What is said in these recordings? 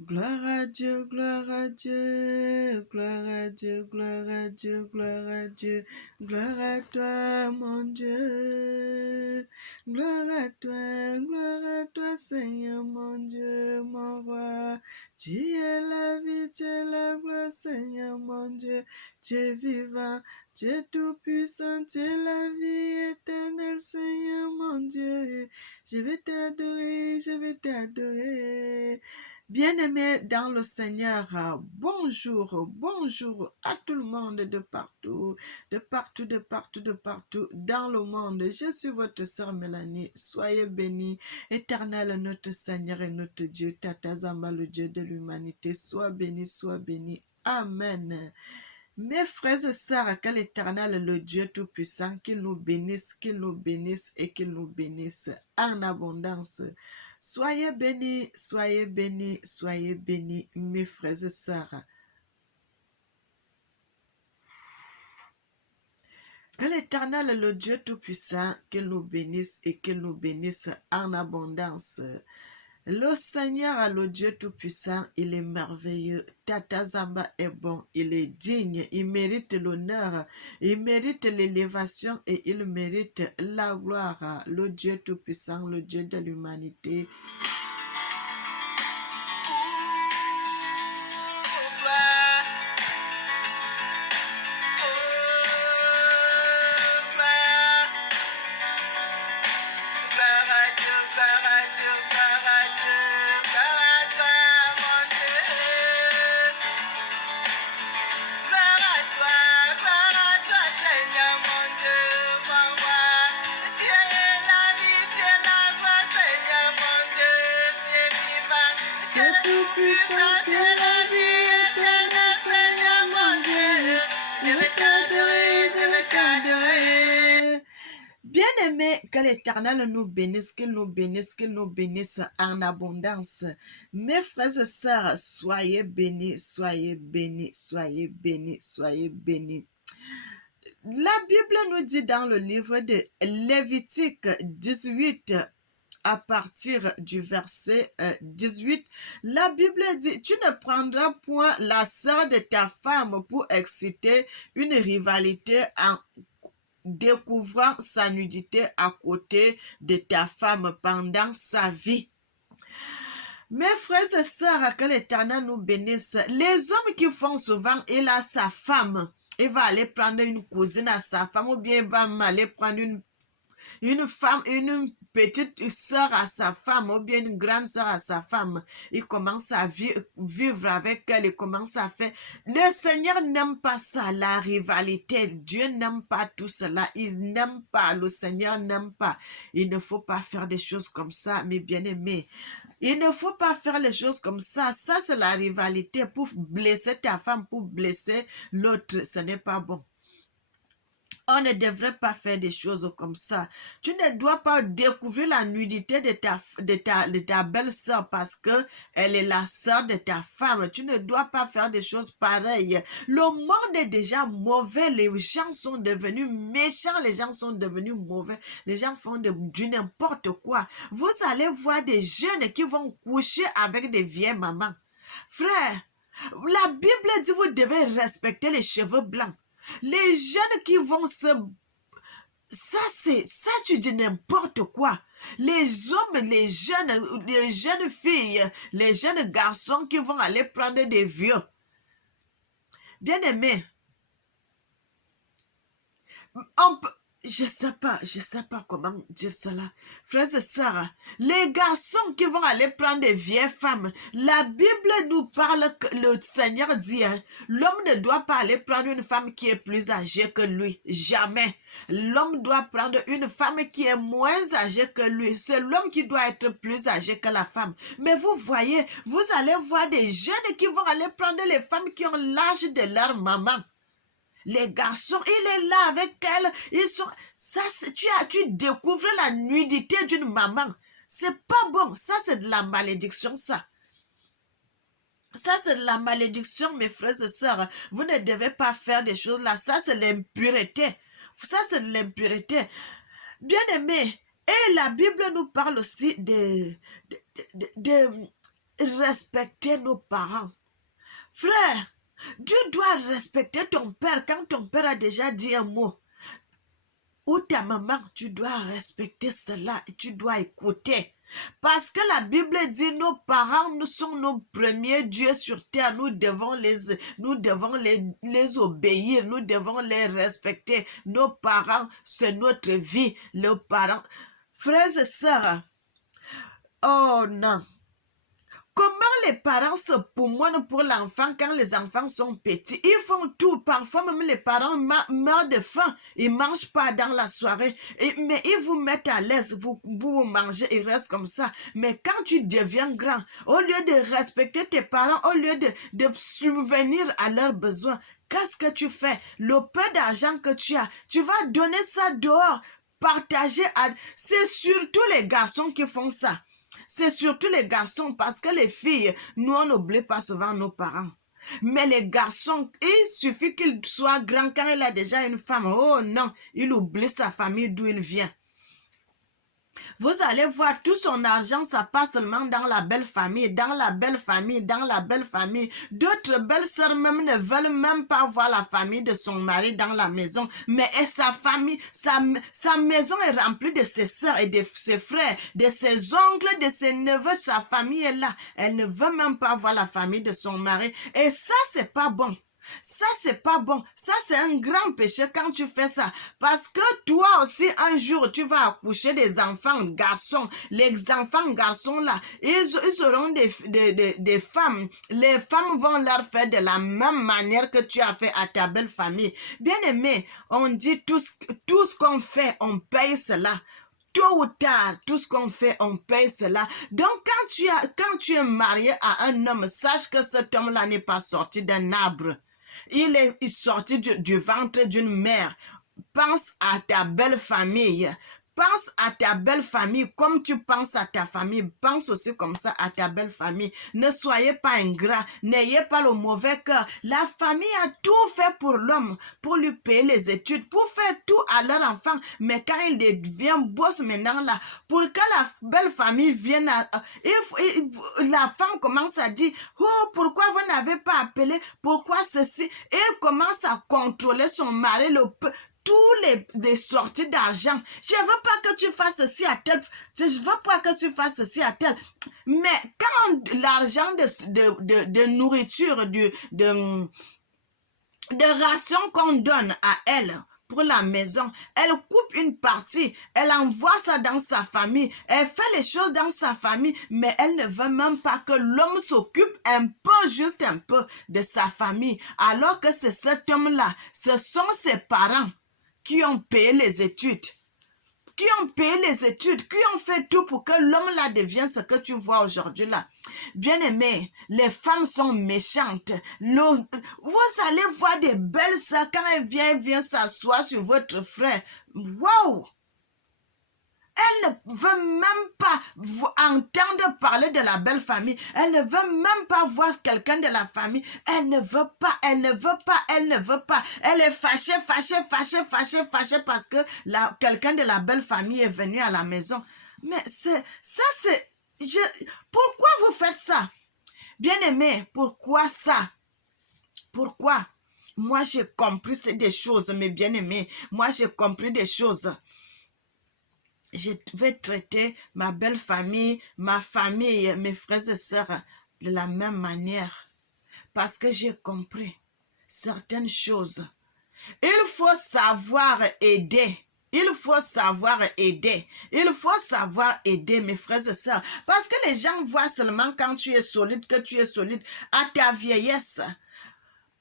Gloire à Dieu, gloire à Dieu, gloire à Dieu, gloire à Dieu, gloire à Dieu, gloire à toi, mon Dieu. Gloire à toi, Seigneur, mon Dieu, mon roi. Tu es la vie, tu es la gloire, Seigneur, mon Dieu. Tu es vivant, tu es tout-puissant, tu es la vie éternelle, Seigneur, mon Dieu. Je vais t'adorer, je vais t'adorer. Bien-aimés dans le Seigneur, bonjour, bonjour à tout le monde de partout, de partout, de partout, de partout dans le monde. Je suis votre sœur Mélanie. Soyez bénis, éternel notre Seigneur et notre Dieu, Tata Zamba, le Dieu de l'humanité. Sois béni, sois béni. Amen. Mes frères et sœurs, que l'Éternel, le Dieu Tout-Puissant, qu'il nous bénisse et qu'il nous bénisse en abondance. Soyez bénis, soyez bénis, soyez bénis, mes frères et sœurs. Que l'Éternel, le Dieu Tout-Puissant, qu'il nous bénisse et qu'il nous bénisse en abondance. Le Seigneur, le Dieu Tout-Puissant, il est merveilleux. Tata Zamba est bon, il est digne, il mérite l'honneur, il mérite l'élévation et il mérite la gloire. Le Dieu Tout-Puissant, le Dieu de l'humanité. Bien-aimé, que l'Éternel nous bénisse, qu'il nous bénisse, qu'il nous bénisse en abondance. Mes frères et sœurs, soyez bénis, soyez bénis, soyez bénis, soyez bénis. La Bible nous dit dans le livre de Lévitique 18, à partir du verset 18, la Bible dit, tu ne prendras point la sœur de ta femme pour exciter une rivalité en découvrant sa nudité à côté de ta femme pendant sa vie. Mes frères et sœurs, que l'Éternel nous bénisse. Les hommes qui font souvent, il a sa femme, il va aller prendre une cousine à sa femme, ou bien il va aller prendre une femme, une petite sœur à sa femme, ou bien une grande sœur à sa femme. Il commence à vivre avec elle, il commence à faire. Le Seigneur n'aime pas ça, la rivalité. Dieu n'aime pas tout cela. Il n'aime pas, le Seigneur n'aime pas. Il ne faut pas faire des choses comme ça, mes bien-aimés. Il ne faut pas faire les choses comme ça. Ça, c'est la rivalité pour blesser ta femme, pour blesser l'autre. Ce n'est pas bon. On ne devrait pas faire des choses comme ça. Tu ne dois pas découvrir la nudité de ta belle-sœur parce que elle est la sœur de ta femme. Tu ne dois pas faire des choses pareilles. Le monde est déjà mauvais. Les gens sont devenus méchants. Les gens sont devenus mauvais. Les gens font du n'importe quoi. Vous allez voir des jeunes qui vont coucher avec des vieilles mamans. Frère, la Bible dit vous devez respecter les cheveux blancs. Les jeunes qui vont ça tu dis n'importe quoi. Les hommes, les jeunes filles, les jeunes garçons qui vont aller prendre des vieux. Bien-aimés, je sais pas comment dire cela. Frères et sœurs, les garçons qui vont aller prendre des vieilles femmes, la Bible nous parle que le Seigneur dit, l'homme ne doit pas aller prendre une femme qui est plus âgée que lui. Jamais. L'homme doit prendre une femme qui est moins âgée que lui. C'est l'homme qui doit être plus âgé que la femme. Mais vous voyez, vous allez voir des jeunes qui vont aller prendre les femmes qui ont l'âge de leur maman. Les garçons, il est là avec elle. Ils sont. Ça, tu découvres la nudité d'une maman. C'est pas bon. Ça, c'est de la malédiction, ça. Ça, c'est de la malédiction, mes frères et sœurs. Vous ne devez pas faire des choses là. Ça, c'est l'impureté. Ça, c'est de l'impureté. Bien-aimé. Et la Bible nous parle aussi de respecter nos parents. Frère, tu dois respecter ton père quand ton père a déjà dit un mot. Ou ta maman, tu dois respecter cela et tu dois écouter. Parce que la Bible dit nos parents, nous sont nos premiers dieux sur terre. Nous devons les obéir. Nous devons les respecter. Nos parents, c'est notre vie. Nos parents. Frères et sœurs, oh non. Comment les parents se poumonent pour l'enfant quand les enfants sont petits? Ils font tout. Parfois même les parents meurent de faim. Ils ne mangent pas dans la soirée. Mais ils vous mettent à l'aise. Vous mangez, ils restent comme ça. Mais quand tu deviens grand, au lieu de respecter tes parents, au lieu de subvenir à leurs besoins, qu'est-ce que tu fais? Le peu d'argent que tu as, tu vas donner ça dehors. Partager. C'est surtout les garçons qui font ça. C'est surtout les garçons parce que les filles, nous on n'oublie pas souvent nos parents. Mais les garçons, il suffit qu'ils soient grands quand il a déjà une femme. Oh non, il oublie sa famille d'où il vient. Vous allez voir, tout son argent, ça passe seulement dans la belle famille, dans la belle famille, dans la belle famille. D'autres belles sœurs même ne veulent même pas voir la famille de son mari dans la maison. Mais sa famille, sa maison est remplie de ses sœurs et de ses frères, de ses oncles, de ses neveux. Sa famille est là. Elle ne veut même pas voir la famille de son mari. Et ça, c'est pas bon. Ça, c'est pas bon. Ça, c'est un grand péché quand tu fais ça. Parce que toi aussi, un jour, tu vas accoucher des enfants garçons. Les enfants garçons, là, ils auront des femmes. Les femmes vont leur faire de la même manière que tu as fait à ta belle famille. Bien aimé, on dit tout ce qu'on fait, on paye cela. Tôt ou tard, tout ce qu'on fait, on paye cela. Donc, quand tu es marié à un homme, sache que cet homme-là n'est pas sorti d'un arbre. Il est sorti du ventre d'une mère. Pense à ta belle famille. Pense à ta belle famille comme tu penses à ta famille. Pense aussi comme ça à ta belle famille. Ne soyez pas ingrat. N'ayez pas le mauvais cœur. La famille a tout fait pour l'homme, pour lui payer les études, pour faire tout à leur enfant. Mais quand il devient boss maintenant là, pour que la belle famille vienne, la femme commence à dire, oh, pourquoi vous n'avez pas appelé? Pourquoi ceci? Et elle commence à contrôler son mari, tous les sorties d'argent. Je ne veux pas que tu fasses ceci à tel. Je ne veux pas que tu fasses ceci à tel. Mais quand l'argent de nourriture, de ration qu'on donne à elle pour la maison, elle coupe une partie, elle envoie ça dans sa famille, elle fait les choses dans sa famille, mais elle ne veut même pas que l'homme s'occupe un peu, juste un peu de sa famille. Alors que c'est cet homme-là, ce sont ses parents qui ont payé les études, qui ont fait tout pour que l'homme là devienne ce que tu vois aujourd'hui là. Bien aimé, les femmes sont méchantes. Vous allez voir des belles sœurs quand elles viennent s'asseoir sur votre frère. Waouh! Elle ne veut même pas entendre parler de la belle famille. Elle ne veut même pas voir quelqu'un de la famille. Elle ne veut pas. Elle est fâchée parce que quelqu'un de la belle famille est venu à la maison. Mais pourquoi vous faites ça? Bien aimé, pourquoi ça? Pourquoi? Moi, j'ai compris des choses, mes bien-aimés. Moi, j'ai compris des choses. Je vais traiter ma belle famille, ma famille, mes frères et sœurs de la même manière. Parce que j'ai compris certaines choses. Il faut savoir aider. Il faut savoir aider. Il faut savoir aider mes frères et sœurs. Parce que les gens voient seulement quand tu es solide, que tu es solide à ta vieillesse.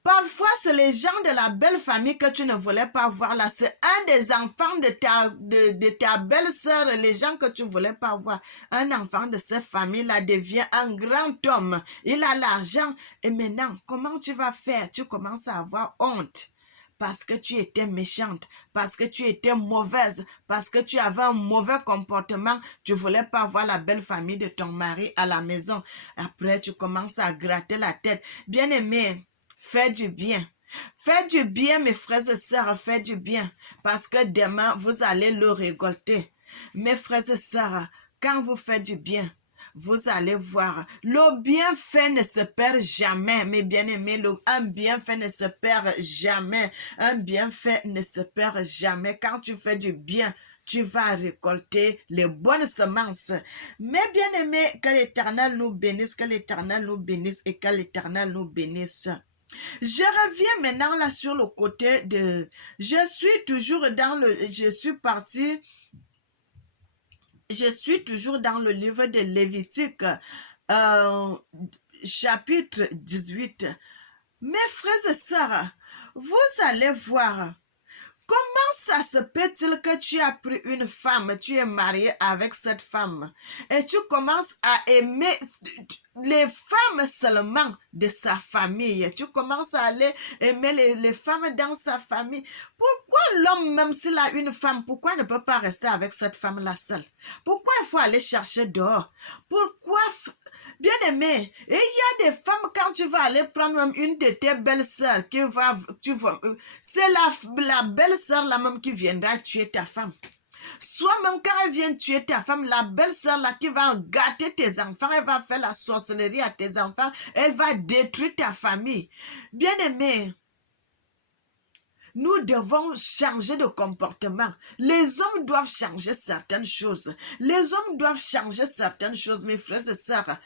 Parfois, c'est les gens de la belle famille que tu ne voulais pas voir là. C'est un des enfants de ta belle-sœur, les gens que tu ne voulais pas voir. Un enfant de cette famille-là devient un grand homme. Il a l'argent. Et maintenant, comment tu vas faire? Tu commences à avoir honte. Parce que tu étais méchante, parce que tu étais mauvaise, parce que tu avais un mauvais comportement, tu ne voulais pas voir la belle famille de ton mari à la maison. Après, tu commences à gratter la tête. Bien-aimé, fais du bien. Fais du bien, mes frères et sœurs, fais du bien. Parce que demain, vous allez le récolter. Mes frères et sœurs, quand vous faites du bien, vous allez voir, le bienfait ne se perd jamais, mes bien-aimés, un bienfait ne se perd jamais, un bienfait ne se perd jamais. Quand tu fais du bien, tu vas récolter les bonnes semences. Mes bien-aimés, que l'Éternel nous bénisse, que l'Éternel nous bénisse et que l'Éternel nous bénisse. Je reviens maintenant là sur le côté de... Je suis toujours dans le... Je suis toujours dans le livre de Lévitique, euh, chapitre 18. Mes frères et sœurs, vous allez voir comment ça se peut-il que tu as pris une femme, tu es marié avec cette femme et tu commences à aimer les femmes seulement de sa famille. Tu commences à aller aimer les femmes dans sa famille. Pourquoi l'homme, même s'il a une femme, pourquoi ne peut pas rester avec cette femme-là seule? Pourquoi il faut aller chercher dehors? Pourquoi... Bien-aimé, et il y a des femmes, quand tu vas aller prendre même une de tes belles-sœurs, c'est la belle-sœur là même qui viendra tuer ta femme. Soit même quand elle vient tuer ta femme, la belle-sœur là qui va gâter tes enfants, elle va faire la sorcellerie à tes enfants, elle va détruire ta famille. Bien-aimé, nous devons changer de comportement. Les hommes doivent changer certaines choses. Les hommes doivent changer certaines choses, mes frères et sœurs.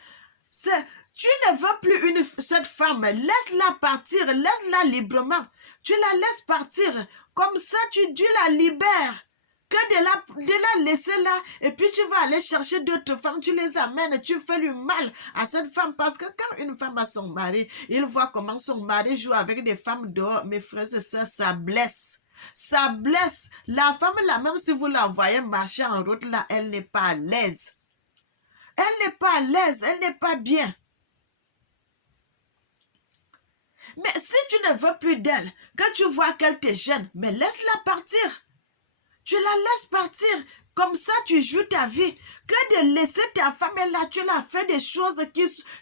Tu ne veux plus cette femme, laisse-la partir, laisse-la librement. Tu la laisses partir, comme ça tu la libères. Que de la laisser là, et puis tu vas aller chercher d'autres femmes, tu les amènes, tu fais du mal à cette femme, parce que quand une femme a son mari, il voit comment son mari joue avec des femmes dehors, mes frères et sœurs, ça blesse. Ça blesse. La femme là, même si vous la voyez marcher en route là, elle n'est pas à l'aise. Elle n'est pas à l'aise, elle n'est pas bien. Mais si tu ne veux plus d'elle, que tu vois qu'elle te gêne, mais laisse-la partir. Tu la laisses partir. Comme ça, tu joues ta vie. Que de laisser ta femme là, tu l'as fait des choses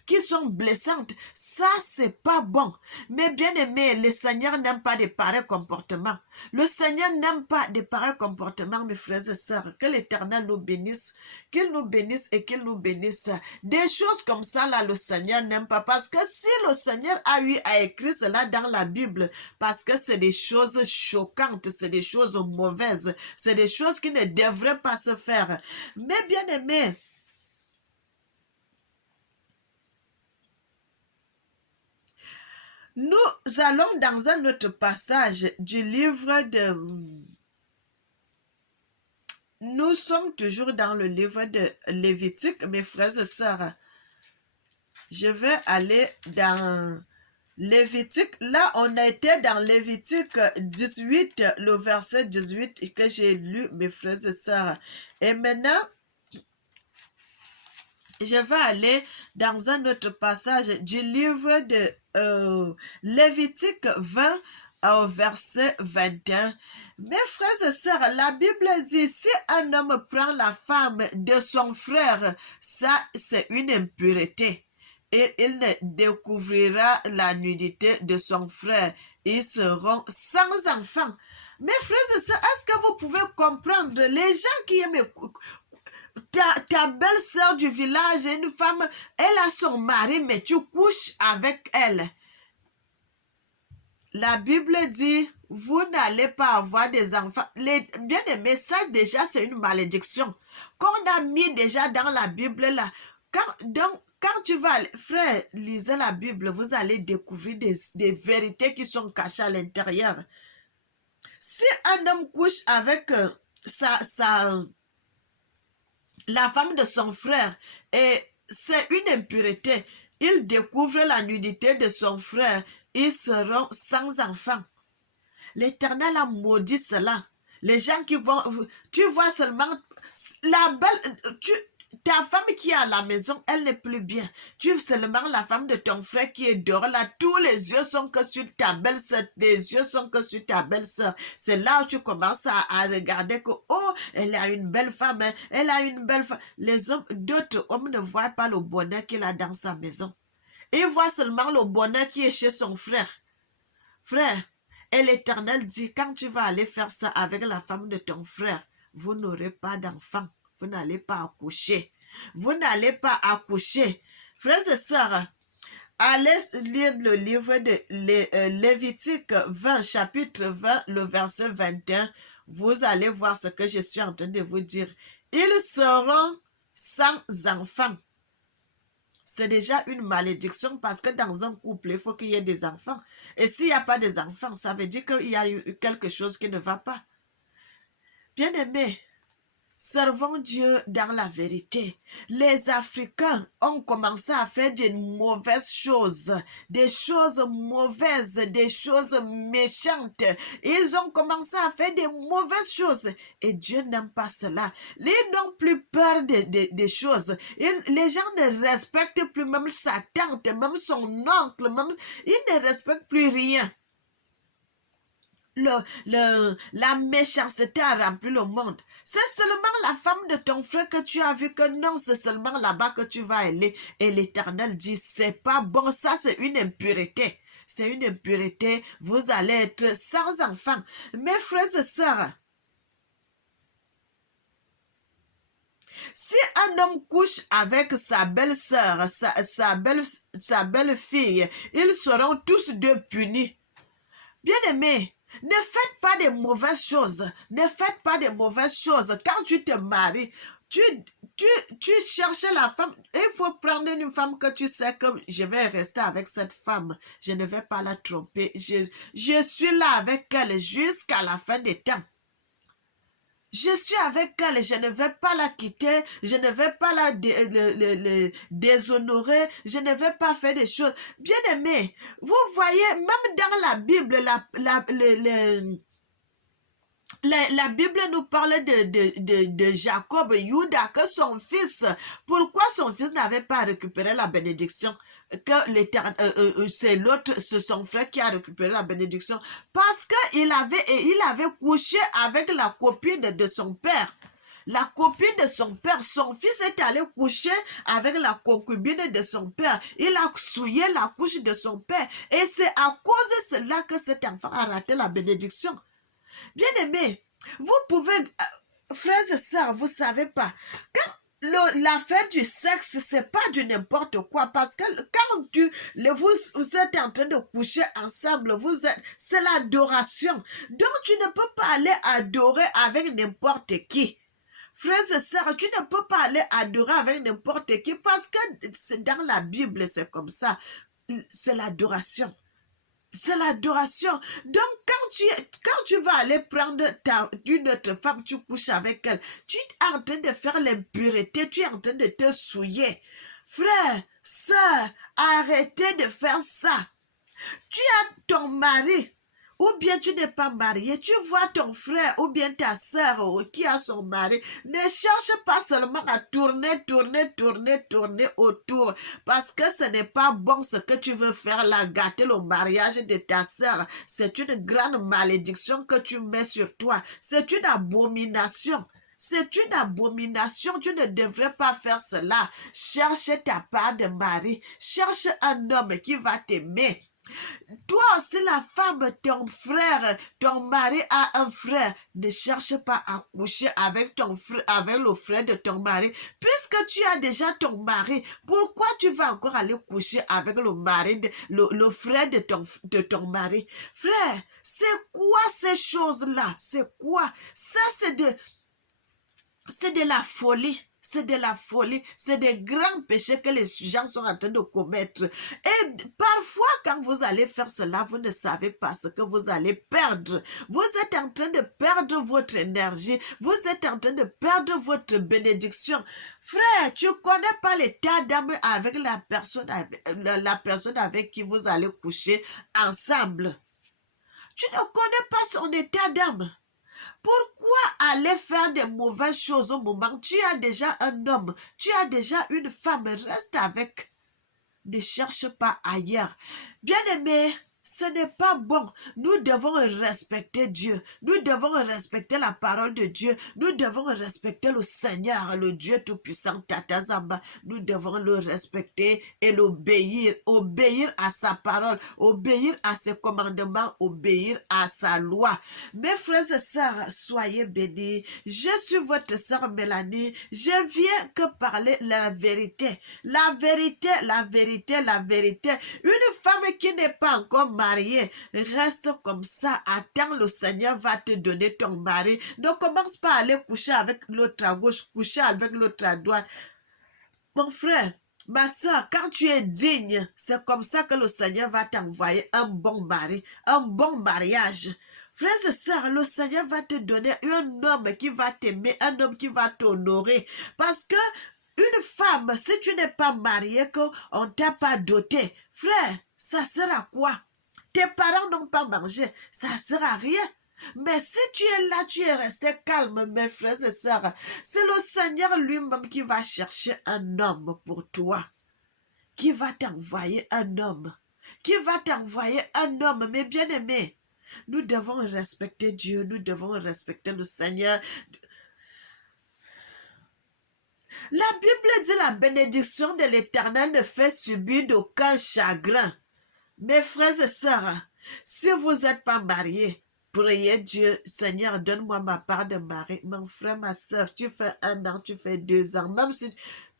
qui sont blessantes. Ça, c'est pas bon. Mais bien aimé, le Seigneur n'aime pas de pareils comportements. Le Seigneur n'aime pas de pareils comportements, mes frères et sœurs. Que l'Éternel nous bénisse. Qu'il nous bénisse et qu'il nous bénisse. Des choses comme ça, là, le Seigneur n'aime pas. Parce que si le Seigneur a eu à écrire cela dans la Bible, parce que c'est des choses choquantes, c'est des choses mauvaises, c'est des choses qui ne devraient pas se faire. Mais bien aimé, nous allons dans un autre passage du livre de... Nous sommes toujours dans le livre de Lévitique, mes frères et sœurs. Je vais aller dans Lévitique. Là, on a été dans Lévitique 18, le verset 18 que j'ai lu, mes frères et sœurs. Et maintenant, je vais aller dans un autre passage du livre de Lévitique 20 au verset 21. Mes frères et sœurs, la Bible dit, si un homme prend la femme de son frère, ça c'est une impureté. Et il ne découvrira la nudité de son frère. Ils seront sans enfants. Mes frères et sœurs, est-ce que vous pouvez comprendre les gens qui aiment ta belle-sœur du village, une femme, elle a son mari, mais tu couches avec elle. La Bible dit, vous n'allez pas avoir des enfants. Bien-aimés, ça déjà, c'est une malédiction qu'on a mis déjà dans la Bible là. Quand tu vas, frère, lisez la Bible, vous allez découvrir des vérités qui sont cachées à l'intérieur. Si un homme couche avec la femme de son frère, et c'est une impureté, il découvre la nudité de son frère, ils seront sans enfants. L'Éternel a maudit cela. Les gens qui vont, tu vois seulement ta femme qui est à la maison, elle n'est plus bien. Tu es seulement la femme de ton frère qui est dehors là. Tous les yeux sont que sur ta belle-sœur. Les yeux sont que sur ta belle-sœur. C'est là où tu commences à regarder que, oh, elle a une belle femme. Hein, elle a une belle femme. D'autres hommes ne voient pas le bonheur qu'il a dans sa maison. Ils voient seulement le bonheur qui est chez son frère. Frère, et l'Éternel dit, quand tu vas aller faire ça avec la femme de ton frère, vous n'aurez pas d'enfant. Vous n'allez pas accoucher. Vous n'allez pas accoucher. Frères et sœurs, allez lire le livre de Lévitique 20, chapitre 20, le verset 21. Vous allez voir ce que je suis en train de vous dire. Ils seront sans enfants. C'est déjà une malédiction parce que dans un couple, il faut qu'il y ait des enfants. Et s'il n'y a pas des enfants, ça veut dire qu'il y a eu quelque chose qui ne va pas. Bien-aimés, servons Dieu dans la vérité. Les Africains ont commencé à faire de mauvaises choses, des choses mauvaises, des choses méchantes. Ils ont commencé à faire de mauvaises choses et Dieu n'aime pas cela. Ils n'ont plus peur des choses. Les gens ne respectent plus même sa tante, même son oncle, ils ne respectent plus rien. La méchanceté a rempli le monde. C'est seulement la femme de ton frère que tu as vu que non, c'est seulement là-bas que tu vas aller. Et l'Éternel dit, c'est pas bon, ça c'est une impureté. C'est une impureté, vous allez être sans enfants. Mes frères et sœurs, si un homme couche avec sa belle-sœur, sa belle-fille, ils seront tous deux punis. Bien-aimés, ne faites pas de mauvaises choses. Ne faites pas de mauvaises choses. Quand tu te maries, tu cherches la femme. Il faut prendre une femme que tu sais que je vais rester avec cette femme. Je ne vais pas la tromper. Je suis là avec elle jusqu'à la fin des temps. Je suis avec elle, je ne vais pas la quitter, je ne vais pas la déshonorer, je ne vais pas faire des choses. Bien aimé, vous voyez, même dans la Bible, la Bible nous parle de Jacob, Judas, que son fils, pourquoi son fils n'avait pas récupéré la bénédiction? Que c'est l'autre, c'est son frère qui a récupéré la bénédiction. Parce qu'il avait couché avec la copine de son père. La copine de son père, son fils est allé coucher avec la concubine de son père. Il a souillé la couche de son père. Et c'est à cause de cela que cet enfant a raté la bénédiction. Bien-aimés, vous pouvez, frères et sœurs, vous savez pas, quand l'affaire du sexe, c'est pas du n'importe quoi, parce que quand vous êtes en train de coucher ensemble, c'est l'adoration. Donc, tu ne peux pas aller adorer avec n'importe qui. Frères et sœurs, tu ne peux pas aller adorer avec n'importe qui, parce que c'est dans la Bible, c'est comme ça. C'est l'adoration. C'est l'adoration. Donc, quand tu vas aller prendre une autre femme, tu couches avec elle, tu es en train de faire l'impureté, tu es en train de te souiller. Frère, sœur, arrêtez de faire ça. Tu as ton mari, ou bien tu n'es pas marié, tu vois ton frère ou bien ta sœur qui a son mari, ne cherche pas seulement à tourner autour, parce que ce n'est pas bon ce que tu veux faire là, gâter le mariage de ta sœur. C'est une grande malédiction que tu mets sur toi. C'est une abomination. C'est une abomination, tu ne devrais pas faire cela. Cherche ta part de mari, cherche un homme qui va t'aimer. Toi aussi, la femme, ton frère, ton mari a un frère. Ne cherche pas à coucher avec ton frère, avec le frère de ton mari. Puisque tu as déjà ton mari, pourquoi tu vas encore aller coucher avec le mari, le frère de ton mari? Frère, c'est quoi ces choses-là? C'est quoi? Ça, c'est de la folie. C'est de la folie, c'est des grands péchés que les gens sont en train de commettre. Et parfois, quand vous allez faire cela, vous ne savez pas ce que vous allez perdre. Vous êtes en train de perdre votre énergie. Vous êtes en train de perdre votre bénédiction. Frère, tu ne connais pas l'état d'âme avec la personne avec qui vous allez coucher ensemble. Tu ne connais pas son état d'âme. Pourquoi aller faire des mauvaises choses au moment où tu as déjà un homme, tu as déjà une femme, reste avec. Ne cherche pas ailleurs. Bien-aimé, ce n'est pas bon. Nous devons respecter Dieu. Nous devons respecter la parole de Dieu. Nous devons respecter le Seigneur, le Dieu Tout-Puissant, Tata Zamba. Nous devons le respecter et l'obéir. Obéir à sa parole, obéir à ses commandements, obéir à sa loi. Mes frères et sœurs, soyez bénis. Je suis votre sœur Mélanie. Je viens que parler la vérité. La vérité, la vérité, la vérité. Une femme qui n'est pas encore mariée, reste comme ça. Attends, le Seigneur va te donner ton mari. Ne commence pas à aller coucher avec l'autre à gauche, coucher avec l'autre à droite. Mon frère, ma soeur, quand tu es digne, c'est comme ça que le Seigneur va t'envoyer un bon mari, un bon mariage. Frères et sœurs, le Seigneur va te donner un homme qui va t'aimer, un homme qui va t'honorer. Parce que une femme, si tu n'es pas marié, qu'on ne t'a pas doté, frère, ça sert à quoi? Tes parents n'ont pas mangé, ça sert à rien. Mais si tu es là, tu es resté calme, mes frères et sœurs, c'est le Seigneur lui-même qui va chercher un homme pour toi, qui va t'envoyer un homme, mes bien-aimés. Nous devons respecter Dieu, nous devons respecter le Seigneur. La Bible dit la bénédiction de l'Éternel ne fait subir d'aucun chagrin. Mes frères et sœurs, si vous n'êtes pas mariés, priez Dieu, Seigneur, donne-moi ma part de mari. Mon frère, ma soeur, tu fais 1 an, tu fais 2 ans, même si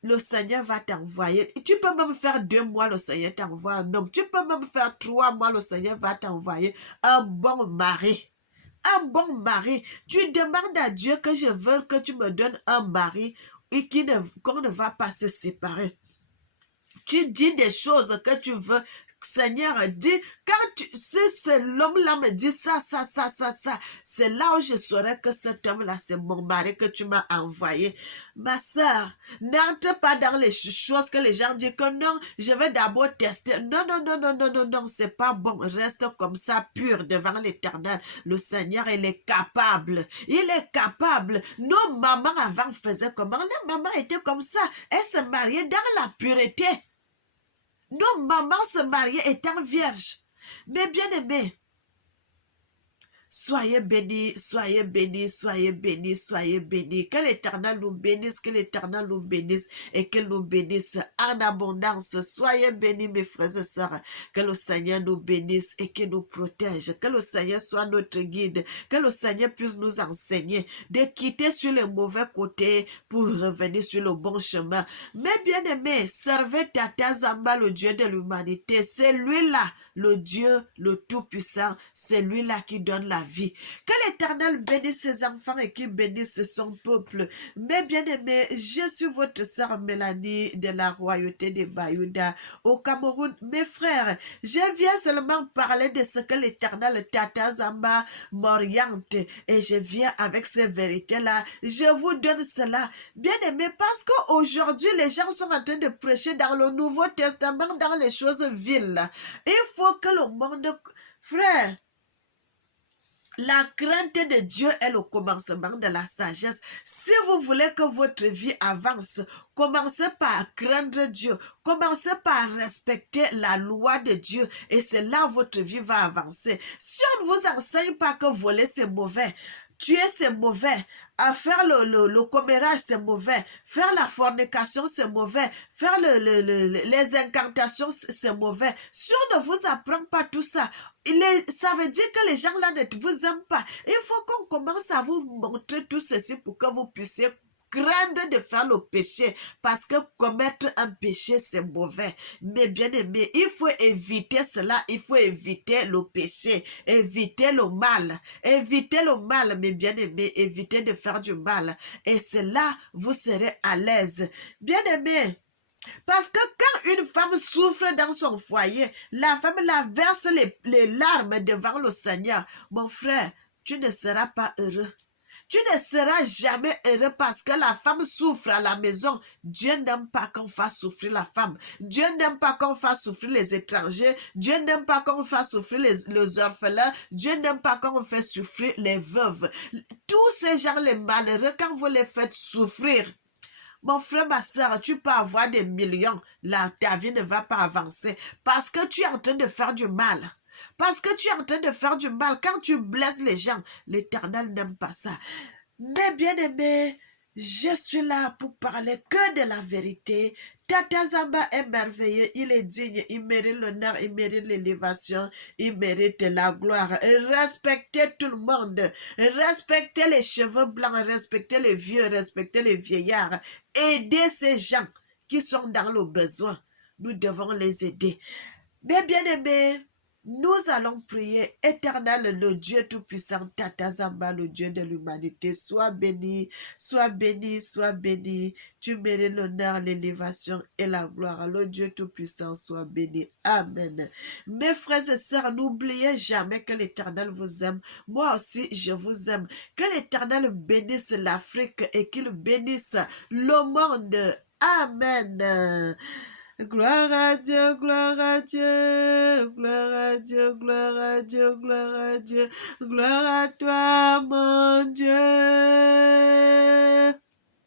le Seigneur va t'envoyer. Tu peux même faire 2 mois, le Seigneur t'envoie un homme. Tu peux même faire 3 mois, le Seigneur va t'envoyer un bon mari. Un bon mari. Tu demandes à Dieu que je veux que tu me donnes un mari et qu'on ne va pas se séparer. Tu dis des choses que tu veux. Seigneur dit, si l'homme-là me dit ça, c'est là où je saurais que cet homme-là, c'est mon mari que tu m'as envoyé. Ma soeur, n'entre pas dans les choses que les gens disent que non, je vais d'abord tester. Non, c'est pas bon. Reste comme ça, pur devant l'Éternel. Le Seigneur, il est capable. Il est capable. Nos mamans avant faisaient comment? Les mamans étaient comme ça. Elles se mariaient dans la pureté. Nos mamans se mariaient étant vierges. Mais bien aimés, soyez bénis, soyez bénis, soyez bénis, soyez bénis. Que l'Éternel nous bénisse, que l'Éternel nous bénisse et qu'il nous bénisse en abondance. Soyez bénis, mes frères et sœurs. Que le Seigneur nous bénisse et qu'il nous protège. Que le Seigneur soit notre guide. Que le Seigneur puisse nous enseigner de quitter sur le mauvais côté pour revenir sur le bon chemin. Mais bien aimés, servez Tata Zamba, le Dieu de l'humanité. C'est lui-là, le Dieu, le Tout-Puissant. C'est lui-là qui donne la vie. Que l'Éternel bénisse ses enfants et qu'il bénisse son peuple. Mes bien-aimés, je suis votre sœur Mélanie de la royauté de Bayouda au Cameroun. Mes frères, je viens seulement parler de ce que l'Éternel Tata Zamba m'oriente et je viens avec ces vérités-là. Je vous donne cela, bien-aimés, parce qu'aujourd'hui, les gens sont en train de prêcher dans le Nouveau Testament, dans les choses viles. Il faut que le monde... Frère, la crainte de Dieu est le commencement de la sagesse. Si vous voulez que votre vie avance, commencez par craindre Dieu. Commencez par respecter la loi de Dieu. Et c'est là où votre vie va avancer. Si on ne vous enseigne pas que voler c'est mauvais, tuer c'est mauvais, à faire le commérage c'est mauvais, faire la fornication c'est mauvais, faire les incantations c'est mauvais. Si on ne vous apprend pas tout ça, ça veut dire que les gens là ne vous aiment pas. Il faut qu'on commence à vous montrer tout ceci pour que vous puissiez craindre de faire le péché, parce que commettre un péché c'est mauvais. Mais bien aimé, il faut éviter cela, il faut éviter le péché, éviter le mal, mais bien aimé, éviter de faire du mal, et c'est là vous serez à l'aise. Bien aimé, parce que quand une femme souffre dans son foyer, la femme la verse les larmes devant le Seigneur. Mon frère, tu ne seras pas heureux. Tu ne seras jamais heureux parce que la femme souffre à la maison. Dieu n'aime pas qu'on fasse souffrir la femme. Dieu n'aime pas qu'on fasse souffrir les étrangers. Dieu n'aime pas qu'on fasse souffrir les orphelins. Dieu n'aime pas qu'on fasse souffrir les veuves. Tous ces gens, les malheureux, quand vous les faites souffrir, mon frère, ma soeur, tu peux avoir des millions. Là, ta vie ne va pas avancer parce que tu es en train de faire du mal. Parce que tu es en train de faire du mal. Quand tu blesses les gens, l'Éternel n'aime pas ça. Mais bien aimé, je suis là pour parler que de la vérité. Tata Zamba est merveilleux, il est digne, il mérite l'honneur, il mérite l'élévation, il mérite la gloire. Respectez tout le monde, respectez les cheveux blancs, respectez les vieux, respectez les vieillards. Aidez ces gens qui sont dans le besoin. Nous devons les aider. Mais bien aimés, nous allons prier. Éternel, le Dieu Tout-Puissant, Tata Zamba, le Dieu de l'humanité, sois béni, sois béni, sois béni. Tu mérites l'honneur, l'élévation et la gloire. Le Dieu Tout-Puissant soit béni. Amen. Mes frères et sœurs, n'oubliez jamais que l'Éternel vous aime. Moi aussi, je vous aime. Que l'Éternel bénisse l'Afrique et qu'il bénisse le monde. Amen. Gloire à Dieu, gloire à Dieu, gloire à Dieu, gloire à Dieu, gloire à Dieu, gloire à toi, mon Dieu.